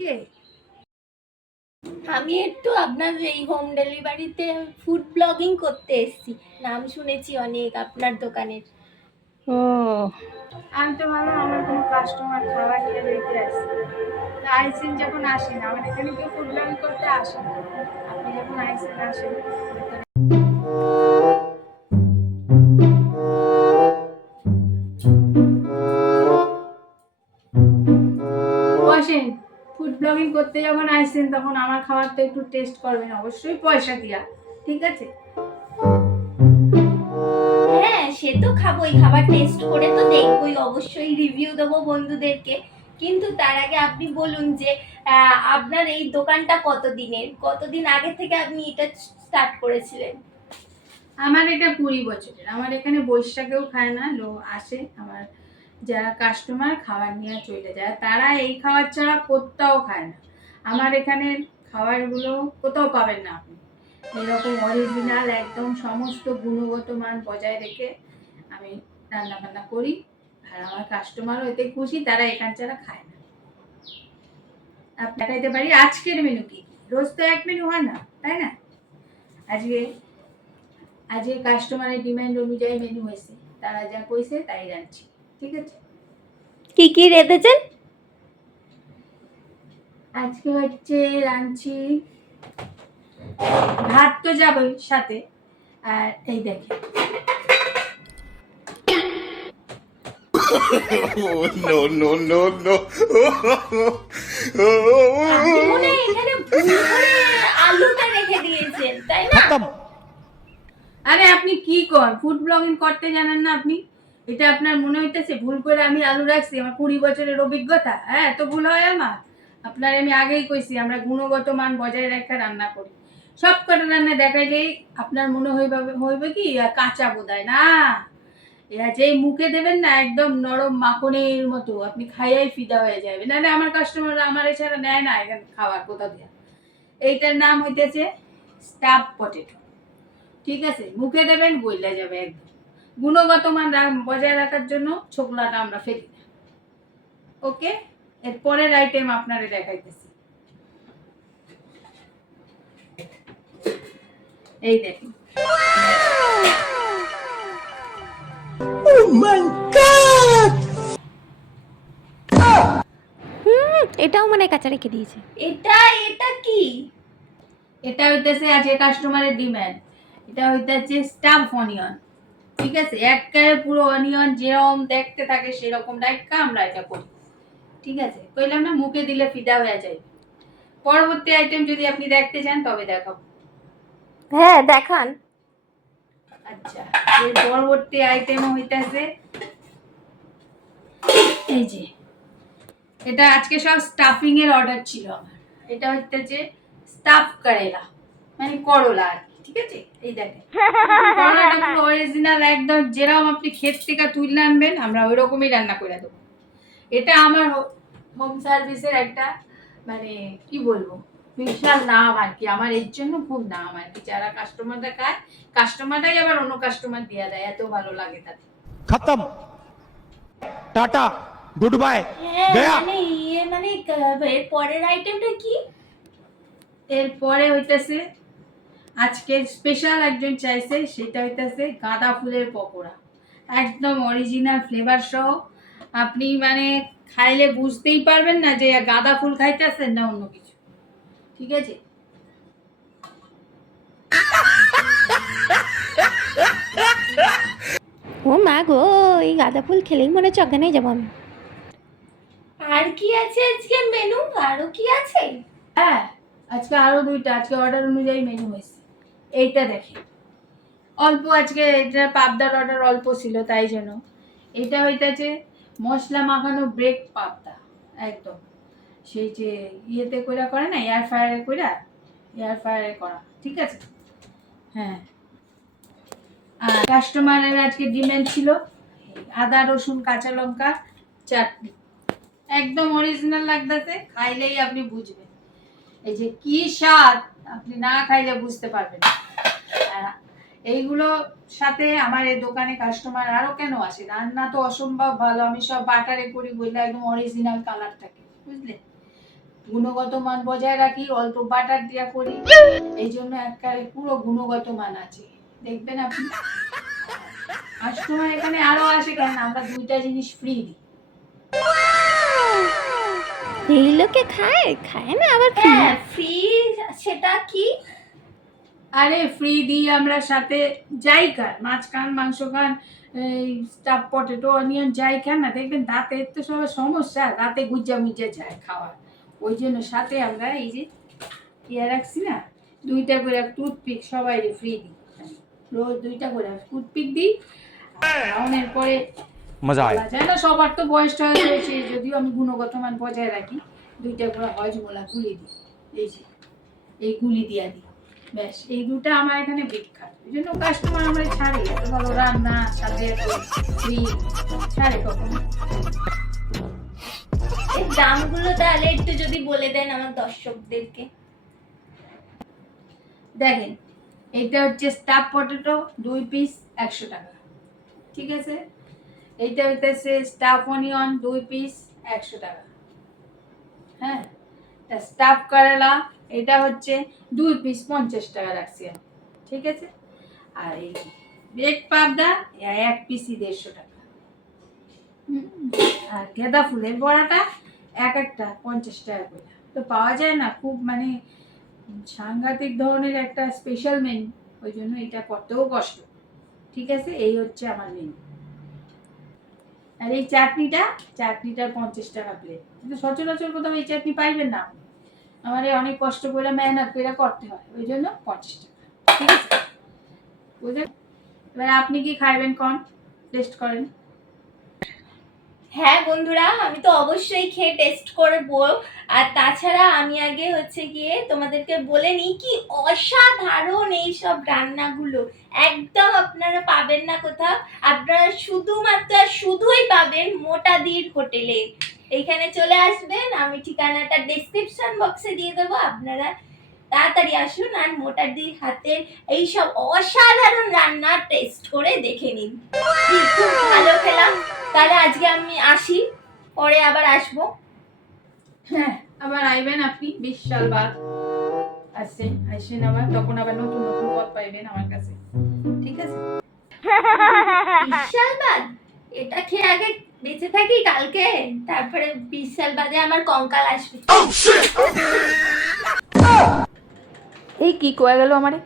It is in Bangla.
কে আমি একটু আপনার এই হোম ডেলিভারিতে ফুড ব্লগিং করতে এসেছি। নাম শুনেছি অনেক আপনার দোকানের। ও। আমি তো ভালো আমার কোনো কাস্টমার খাবার নিয়ে যেতে আসছে আইসেন যখন আসেন আমার এখানে কেউ ফুড ব্লগিং করতে আসে না। আপনি যখন আইসেন আসেন। ব্লগিং করতে যখন আসছেন তখন আমার খাবার তো একটু টেস্ট করবেন অবশ্যই পয়সা দিয়া ঠিক আছে? হ্যাঁ সে তো খাবোই খাবার টেস্ট করে তো দেখবোই অবশ্যই রিভিউ দেবো বন্ধুদেরকে। কিন্তু তার আগে আপনি বলুন যে আপনার এই দোকানটা কত দিনের কতদিন আগে থেকে আপনি এটা স্টার্ট করেছিলেন? আমার এটা কুড়ি বছরের আমার এখানে বৈশাখেও খায় না লো আসে আমার যারা কাস্টমার খাবার নিয়ে চলে যায়, তারা এই খাবার ছাড়া কোথাও খায় না। আমার এখানে খাবারগুলো কোথাও পাবেন না আপনি। এরকম অরিজিনাল একদম সমস্ত গুণগত মান বজায় রেখে আমি রান্না বান্না করি। আর আমার কাস্টমারও এতে খুশি, তারা এখান ছাড়া খায় না। আপনি দেখাইতে পারি। আজকের মেনু কি? রোজ তো এক মেনু হয় না, তাই না? আজকে আজকে কাস্টমারের ডিমান্ড অনুযায়ী মেনু হয়েছে। তারা যা কইছে তাই রাঁধছি। ঠিক আছে? কি কি রেঁধেছেন? আজকে হচ্ছে রাঁধছি ভাত তো যাবেই সাথে আর এই দেখে ভুল আলুটা রেখে দিয়েছেন তাই না? আরে আপনি কি কর ফুড ব্লগিং করতে জানেন না আপনি? এটা আপনার মনে হইতেছে, ভুল করে আমি আলু রাখছি, আমার কুড়ি বছরের অভিজ্ঞতা? হ্যাঁ এত ভুল হয় আমার। আপনার আমি আগেই কইছি, আমরা গুণগত মান বজায় রেখে রান্না করি। সব কটা রান্না দেখাইলেই আপনার মনে হইবে হইবে কি কাঁচা বোধহয় না? এরা যেই মুখে দেবেন না, একদম নরম মাখনের মতো, আপনি খাইয়াই ফিদা হয়ে যাবে না আমার কাস্টমাররা আমার এছাড়া নেয় না এখানে খাবার কোথা দিয়ে। এইটার নাম হইতেছে স্টাফ পটেটো ঠিক আছে, মুখে দেবেন, গইলা যাবে একদম। গুণগত মান বজায় রাখার জন্য ছোকলাটা আমরা ফেলি। না ওকে? এর পরের আইটেম আপনারে দেখাইতেছি। এই দেখুন। এটাও মানে কাঁচা রেখে দিয়েছে। এটা এটা কি? এটা হইতেছে আজকে কাস্টমারের ডিমান্ড এটা হইতেছে স্টাফ অনিয়ন ঠিক আছে? একবারে পুরো অনিয়ন যেরকম দেখতে থাকে সেরকম ডাইকা আমরা এটা করি। ঠিক আছে? কইলাম না মুখে দিলে ফিদা হয়ে যায়। পরবর্তী আইটেম যদি আপনি দেখতে চান তবে দেখাবো হ্যাঁ দেখান। আচ্ছা এর পরবর্তী আইটেম হইতেছে। এই যে এটা আজকে সব স্টাফিং এর অর্ডার ছিল আমার। এটা হইতেছে স্টাফ করেলা মানে করলা আর কি, মানে, আমার এর জন্য খুব নাম আর কি। যারা খায় কাস্টমারটাই আবার অন্য কাস্টমার দেয় এত ভালো লাগে খতম। টাটা হ্যাঁ, গুড বাই মানে, ইয়ে, মানে পরের আইটেমটা কি? এরপরে হইতেছে আজকের স্পেশাল একজন চাইছে সেটা হইতেছে গাঁদা ফুলের পকোড়া। একদম অরিজিনাল ফ্লেভার সহ। আপনি মানে খাইলে বুঝতেই পারবেন না যে গাঁদা ফুল খাইতেছেন না অন্য কিছু। ঠিক আছে? ও মা গো এই গাঁদা ফুল খেলেই মনে হচ্ছে অজ্ঞান হয়ে যাব আমি। আর কি আছে আজকে? মেনু আরও কি আছে? হ্যাঁ আজকে আরও দুইটা আজকে অর্ডার অনুযায়ী মেনু হয়েছে। এইটা দেখে। অল্প আজকে এটা পাবদার অর্ডার অল্প ছিল, তাই জন্য এটা হইতেছে মশলা মাখানো ব্রেক পাবদা, একদম। সেই যে ইয়েতে কইরা করে না এয়ার ফ্রায়ারে কইরা এয়ার ফ্রায়ারে করা, ঠিক আছে? হ্যাঁ। আর কাস্টমারের আজকে ডিমান্ড ছিল, আদা, রসুন, কাঁচা লঙ্কা, চাটনি। একদম অরিজিনাল লাগতেছে, খাইলেই আপনি বুঝবেন। এই যে কি স্বাদ! আপনি না খাইলে বুঝতে পারবেন এইগুলো সাথে আমার এই দোকানে কাস্টমার আরও কেন আসে? রান্না তো অসম্ভব ভালো, আমি সব বাটারে করি বললে একদম অরিজিনাল কালার থাকে বুঝলে? গুণগত মান বজায় রাখি, অল্প বাটার দিয়া করি। এই জন্য একবারে পুরো গুণগত মান আছে। দেখবেন আপনি? কাস্টমার এখানে আরও আসে, কারণ আমরা দুইটা জিনিস ফ্রি দিই। এই লোকে খায়? খায় না আবার ফ্রি? হ্যাঁ ফ্রি সেটা কি? আরে ফ্রি দিই আমরা সাথে যাই খান মাছ খান মাংস খান এই স্টাফ পটেটো অনিয়ন যাই খান না দেখবেন দাঁতের তো সবার সমস্যা দাঁতে গুজ্জা মুজ্জা যায় খাওয়ার ওই জন্য সাথে আমরা এই যে ইয়ে রাখছি না দুইটা করে টুথপিক সবাই ফ্রি দিই। রোজ দুইটা করে টুথপিক দিই। খাওয়ানোর পরে মজা হয়। জানেন সবার তো বয়স হয়েছে যদিও আমি গুণগত মান বজায় রাখি দুইটা করে হজমোলা গুলি দি এই যে এই গুলি দিয়া দি ব্যাস এই দুটো আমার এখানে বিখ্যাত ওই জন্য কাস্টমার আমরা ছাড়ি এত ভালো রান্না সাথে এত ছাড়ে কখনো। দামগুলো তাহলে একটু যদি বলে দেন আমার দর্শকদেরকে। দেখেন এটা হচ্ছে স্টাফ পটেটো দুই পিস একশো টাকা ঠিক আছে? এইটা হইতেছে স্টাফ অনিয়ন দুই পিস একশো টাকা। হ্যাঁ? স্টাফ করেলা, এটা হচ্ছে দুই পিস পঞ্চাশ টাকা রাখছি আমি। ঠিক আছে? আর এই বেগ পাবদা এক পিসই দেড়শো টাকা। আর গেঁদা ফুলের বড়াটা এক একটা পঞ্চাশ টাকা করে। তো পাওয়া যায় না, খুব মানে সাংঘাতিক ধরনের একটা স্পেশাল মেনু ওই জন্য এটা করতেও কষ্ট। ঠিক আছে? এই হচ্ছে আমার মেনু আর এই চাটনিটা চাটনিটা পঞ্চাশ টাকা প্লেট কিন্তু সচরাচর কোথাও এই চাটনি পাইবেন না। আমার এই অনেক কষ্ট করে মেহনত করে করতে হয়। ওই জন্য পঞ্চাশ টাকা। ঠিক আছে? বুঝলেন? এবার আপনি কি খাইবেন কন? টেস্ট করেন। হ্যাঁ বন্ধুরা, আমি তো অবশ্যই খেয়ে টেস্ট করব। আর তাছাড়া আমি আগে হচ্ছে গিয়ে তোমাদেরকে বলে নিই কি অসাধারণ এই সব রান্নাগুলো। একদম আপনারা পাবেন না কোথাও। আপনারা শুধুমাত্র শুধুই পাবেন মোটাদির হোটেলে। এইখানে চলে আসবেন, আমি ঠিকানাটা ডেসক্রিপশন বক্সে দিয়ে দেবো, আপনারা তাড়াতাড়ি আসুন আর মোটাদির হাতের এই সব অসাধারণ রান্না টেস্ট করে দেখে নিন। খুব ভালো খেলাম। তাহলে আজকে আমি আসি পরে আবার আসব। হ্যাঁ আবার আইবেন আপনি বিশ সাল বাদ। আসছেন আসছেন আবার তখন আবার নতুন নতুন পথ পাইবেন আমার কাছে। ঠিক আছে? বিশাল বাদ? এটা খেয়ে আগে বেঁচে থাকি কালকে? তারপরে বিশাল বাদে আমার কঙ্কাল আসবে। এই কী কয়ে গেল আমারে?